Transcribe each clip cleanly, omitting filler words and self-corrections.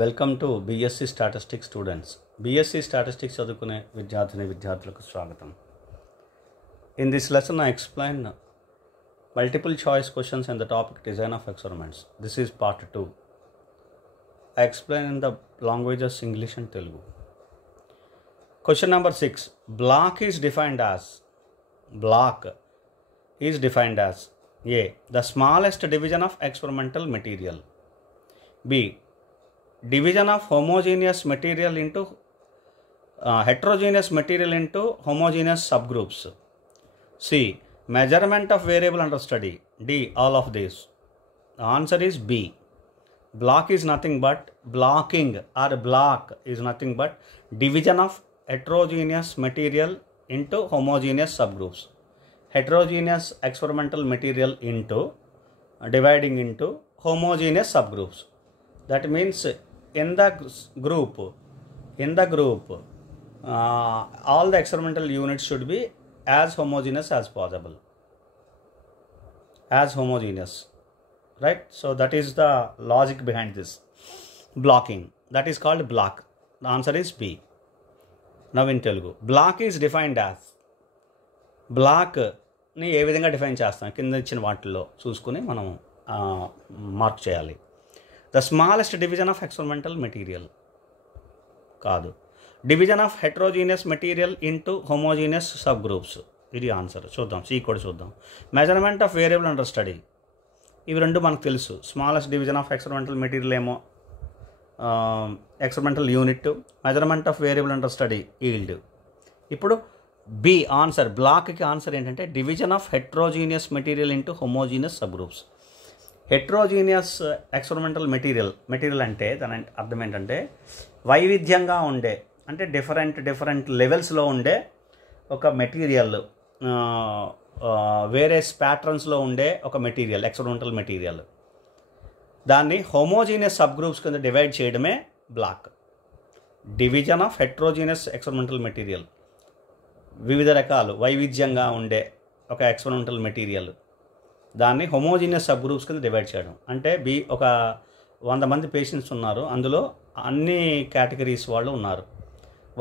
Welcome to BSc statistics students. BSc statistics చదువుకునే విద్యార్థులకు స్వాగతం. In this lesson I explain multiple choice questions in the topic design of experiments. This is part 2. I explain in the languages English and Telugu. Question number 6. Block is defined as A. The smallest division of experimental material. B. Division of homogeneous material into heterogeneous material into homogeneous subgroups. C. Measurement of variable under study. D. All of these. The answer is B. Block is nothing but blocking or block is nothing but division of heterogeneous material into homogeneous subgroups. Heterogeneous experimental material into dividing into homogeneous subgroups. That means in the group all the experimental units should be as homogeneous as possible, right? So that is the logic behind this blocking. That is called block. The answer is B. Now in Telugu, block is defined as, block ని ఏ విధంగా define చేస్తాం కింద ఇచ్చిన వాటిల్లో చూసుకుని మనం mark చేయాలి. The smallest division of experimental material కాదు, division of heterogeneous material into homogeneous sub groups. ఇది ఆన్సర్. చూద్దాం, సి కూడా చూద్దాం. Measurement of variable under study, ఇవి రెండు మనకు తెలుసు. Smallest division of experimental material ఏమో experimental unit, measurement of variable under study yield. ఇప్పుడు బి ఆన్సర్, బ్లాక్కి ఆన్సర్ ఏంటంటే division of heterogeneous material into homogeneous sub groups. Heterogeneous experimental material అంటే దాని అర్థం ఏంటంటే వైవిధ్యంగా ఉండే, అంటే డిఫరెంట్ లెవెల్స్లో ఉండే ఒక మెటీరియల్, వేరే ప్యాటర్న్స్లో ఉండే ఒక మెటీరియల్, ఎక్స్పెరిమెంటల్ మెటీరియల్, దాన్ని హోమోజీనియస్ సబ్ గ్రూప్స్ కింద డివైడ్ చేయడమే block. Division of heterogeneous experimental material, వివిధ రకాలు వైవిధ్యంగా ఉండే ఒక ఎక్స్పెరిమెంటల్ మెటీరియల్, దాన్ని హోమోజీనియస్ సబ్ గ్రూప్స్ కింద డివైడ్ చేయడం. అంటే ఒక 100 మంది పేషెంట్స్ ఉన్నారు, అందులో అన్ని కేటగిరీస్ వాళ్ళు ఉన్నారు,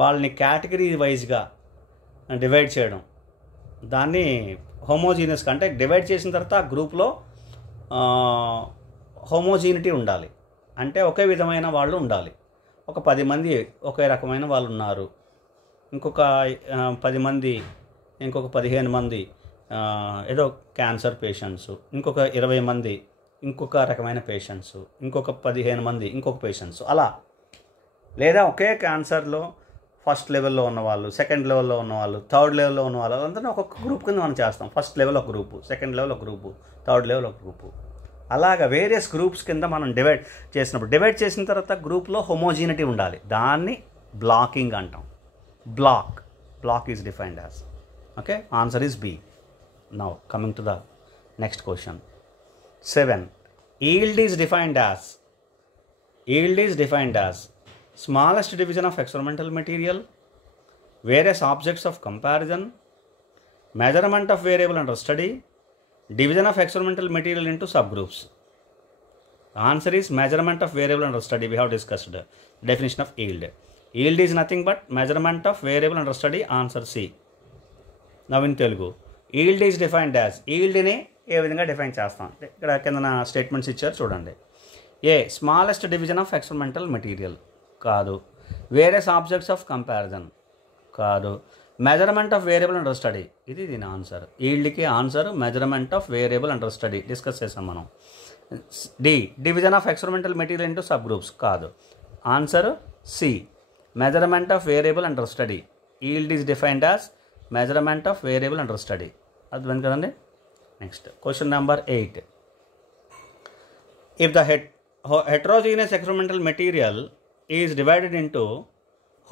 వాళ్ళని కేటగిరీ వైజ్గా డివైడ్ చేయడం, దాన్ని హోమోజీనియస్. అంటే డివైడ్ చేసిన తర్వాత ఆ గ్రూప్లో హోమోజీనిటీ ఉండాలి, అంటే ఒకే విధమైన వాళ్ళు ఉండాలి. ఒక 10 మంది ఒకే రకమైన వాళ్ళు ఉన్నారు, ఇంకొక 10 మంది, ఇంకొక 15 మంది ఏదో క్యాన్సర్ పేషెంట్స్, ఇంకొక 20 మంది ఇంకొక రకమైన పేషెంట్స్, ఇంకొక 15 మంది ఇంకొక పేషెంట్స్, అలా. లేదా ఒకే క్యాన్సర్లో ఫస్ట్ లెవెల్లో ఉన్నవాళ్ళు, సెకండ్ లెవెల్లో ఉన్నవాళ్ళు, థర్డ్ లెవెల్లో ఉన్నవాళ్ళు, అందరినీ ఒక్కొక్క గ్రూప్ కింద మనం చేస్తాం. ఫస్ట్ లెవెల్ ఒక గ్రూపు, సెకండ్ లెవెల్ ఒక గ్రూపు, థర్డ్ లెవెల్ ఒక గ్రూపు, అలాగా వేరియస్ గ్రూప్స్ కింద మనం డివైడ్ చేసినప్పుడు, డివైడ్ చేసిన తర్వాత గ్రూప్లో హోమోజీనిటీ ఉండాలి, దాన్ని బ్లాకింగ్ అంటాం. Block is defined as. Okay, answer is B. Now coming to the next question. 7. Yield is defined as smallest division of experimental material, various objects of comparison, measurement of variable under study, division of experimental material into subgroups. The answer is measurement of variable under study. We have discussed the definition of yield. Yield is nothing but measurement of variable under study. Answer C. Now in Telugu, yield is defined as, yield ని ఏ విధంగా define చేస్తాం, ఇక్కడ కింద statements ఇచ్చారు చూడండి. A smallest division of experimental material కాదు, various objects of comparison కాదు, measurement of variable under study, ఇది దీని ఆన్సర్. ఈల్డ్కి answer measurement of variable under study discuss చేసాం మనం. D division of experimental material into sub groups కాదు, answer C measurement of variable under study. Yield is defined as measurement of variable under study. అర్థం కదండి. Next question number 8. If the heterogeneous experimental material is divided into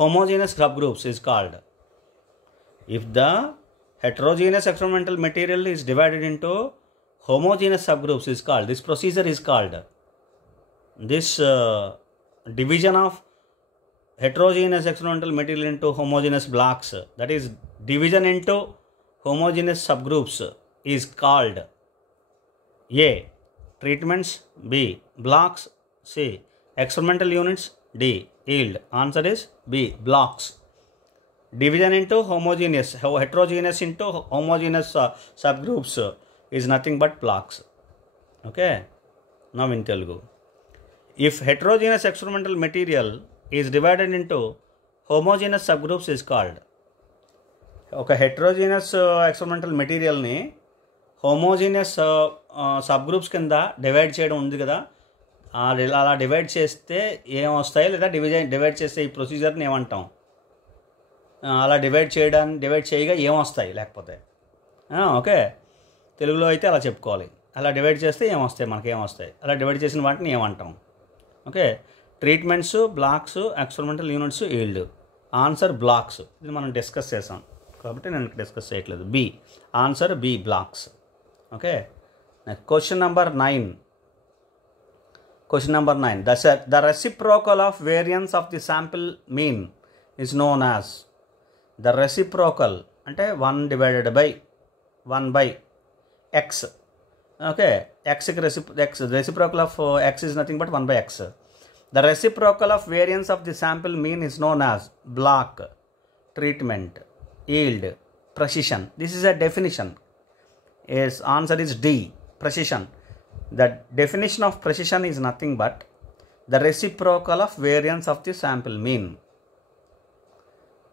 homogeneous subgroups is called. If the heterogeneous experimental material is divided into homogeneous subgroups is called, this procedure is called, this division of heterogeneous experimental material into homogeneous blocks, that is division into homogeneous subgroups, is called A. treatments, B. blocks, C. Experimental units, D. Yield. Answer is B. Blocks. Division into homogeneous, heterogeneous into homogeneous subgroups is nothing but blocks. Okay. Now in Telugu. If heterogeneous experimental material is divided into homogeneous subgroups is called. ఒక heterogeneous experimental మెటీరియల్ని homogeneous సబ్గ్రూప్స్ కింద divide చేయడం ఉంది కదా, అలా divide చేస్తే ఏమొస్తాయి, లేదా డివైడ్ చేస్తే ఈ ప్రొసీజర్ని ఏమంటాం, అలా డివైడ్ చేయగా ఏమొస్తాయి, లేకపోతే ఓకే తెలుగులో అయితే అలా చెప్పుకోవాలి. అలా డివైడ్ చేస్తే ఏమొస్తాయి, మనకేమొస్తాయి, అలా డివైడ్ చేసిన వాటిని ఏమంటాం. Okay, treatments, blocks, experimental units, yield. Answer blocks. ఇది మనం డిస్కస్ చేసాం కాబట్టి నేను డిస్కస్ చేయట్లేదు. B answer B blocks. Okay, next question number 9. Question number 9. The reciprocal of variance of the sample mean is known as. The reciprocal అంటే 1 divided by 1 by x. Okay, reciprocal of x is nothing but 1 by x. The reciprocal of variance of the sample mean is known as block, treatment, yield, precision. This is a definition. Yes, answer is D, precision. The definition of precision is nothing but the reciprocal of variance of the sample mean.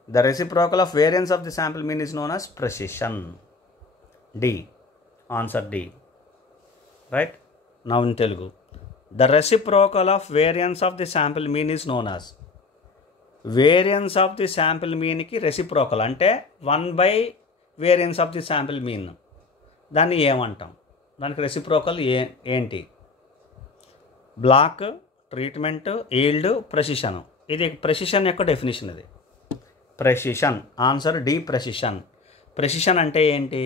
The reciprocal of variance of the sample mean is known as precision. D. Answer D. Right? Now in Telugu. The reciprocal of variance of the sample mean is known as. Variance of the sample mean ki reciprocal అంటే 1 by variance of the sample mean. దాన్ని ఏమంటాం? దానికి reciprocal ఏంటి? Block, treatment, yield, precision. ఇది precision యొక్క definition. ఇది precision. Answer D, precision. Precision అంటే ఏంటి?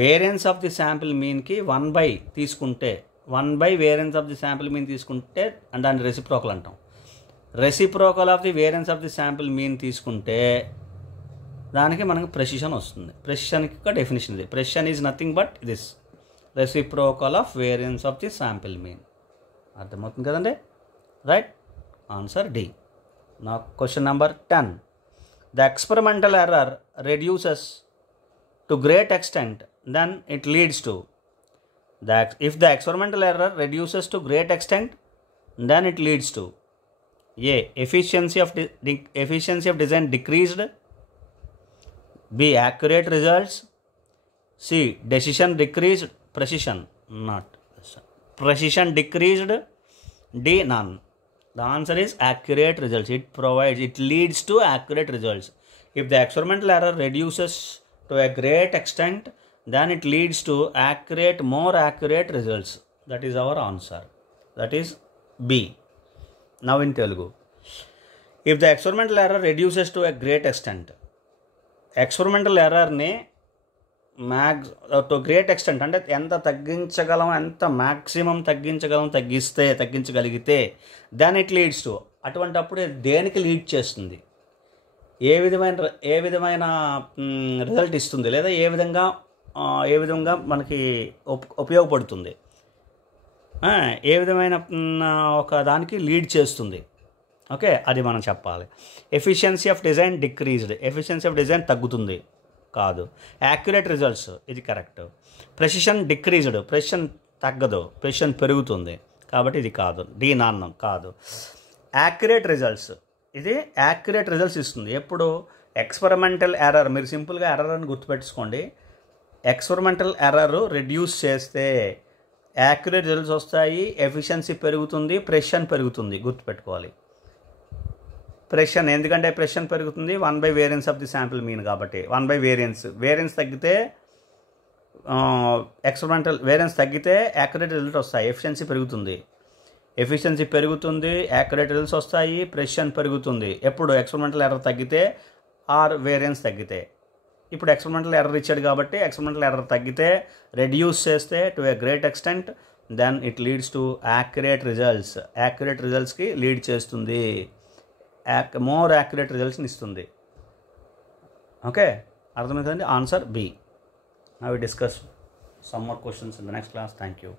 వేరియన్స్ ఆఫ్ ది శాంపిల్ మీన్కి 1 by తీసుకుంటే, 1 by variance of the sample mean తీసుకుంటే దాన్ని రెసిప్రోకల్ అంటాం. Reciprocal of the variance of the sample mean తీసుకుంటే దానికి మనకు ప్రెసిషన్ వస్తుంది. ప్రెసిషన్కి ఒక డెఫినేషన్ ఇది. Precision is nothing but this reciprocal of variance of the sample mean. అర్థమవుతుంది కదండి? Right, answer D. నా question number 10. The experimental error reduces to great extent then it leads to. If the experimental error reduces to great extent, then it leads to A. Efficiency of design decreased. B. Accurate results. C. Decision decreased. Precision not. Precision decreased. D. None. The answer is accurate results. It leads to accurate results. If the experimental error reduces to a great extent, then it leads to more accurate results. That is our answer. That is B. Now in Telugu. If the experimental error reduces to a great extent, experimental error ne to great extent అంటే ఎంత తగ్గించగలం, ఎంత maximum తగ్గించగలిగితే then it leads to, అటువంటప్పుడు దేనికి lead చేస్తుంది, ఏ విధమైన result ఇస్తుంది, లేదా ఏ విధంగా మనకి ఉపయోగపడుతుంది, ఏ విధమైన ఒక దానికి లీడ్ చేస్తుంది. ఓకే, అది మనం చెప్పాలి. Efficiency of design decreased. Efficiency of design తగ్గుతుంది, కాదు. యాక్యురేట్ రిజల్ట్స్, ఇది కరెక్ట్. ప్రెసిషన్ డిక్రీజ్డ్, ప్రెసిషన్ తగ్గదు, ప్రెసిషన్ పెరుగుతుంది, కాబట్టి ఇది కాదు. డి నాన్నం కాదు. యాక్యురేట్ రిజల్ట్స్, ఇది యాక్యురేట్ రిజల్ట్స్ ఇస్తుంది. ఎప్పుడు ఎక్స్పెరిమెంటల్ ఎర్రర్, మీరు సింపుల్గా ఎర్రర్ అని గుర్తుపెట్టుకోండి. ఎక్స్పెరిమెంటల్ ఎర్రర్ రెడ్యూస్ చేస్తే యాక్యురేట్ రిజల్ట్స్ వస్తాయి, ఎఫిషియన్సీ పెరుగుతుంది, ప్రెసిషన్ పెరుగుతుంది. గుర్తుపెట్టుకోవాలి. ప్రెసిషన్ ఎందుకంటే ప్రెసిషన్ పెరుగుతుంది 1 by variance of the sample mean కాబట్టి. 1 by వేరియన్స్ తగ్గితే ఎక్స్పెరిమెంటల్ వేరియన్స్ తగ్గితే యాక్యురేట్ రిజల్ట్ వస్తాయి, ఎఫిషియన్సీ పెరుగుతుంది. ఎఫిషియన్సీ పెరుగుతుంది, యాక్యురేట్ రిజల్ట్స్ వస్తాయి, ప్రెసిషన్ పెరుగుతుంది. ఎప్పుడు ఎక్స్పెరిమెంటల్ ఎర్రర్ తగ్గితే ఆర్ వేరియన్స్ తగ్గితే. ఇప్పుడు ఎక్స్పెరిమెంటల్ ఎర్రర్ ఇచ్చాడు కాబట్టి ఎక్స్పెరిమెంటల్ ఎర్రర్ తగ్గితే, రెడ్యూస్ చేస్తే to a great extent, then it leads to accurate results. Accurate రిజల్ట్స్కి లీడ్ చేస్తుంది, మోర్ యాక్యురేట్ రిజల్ట్స్ని ఇస్తుంది. ఓకే, అర్థమవుతుంది. Answer B. Now we discuss some more questions in the next class. Thank you.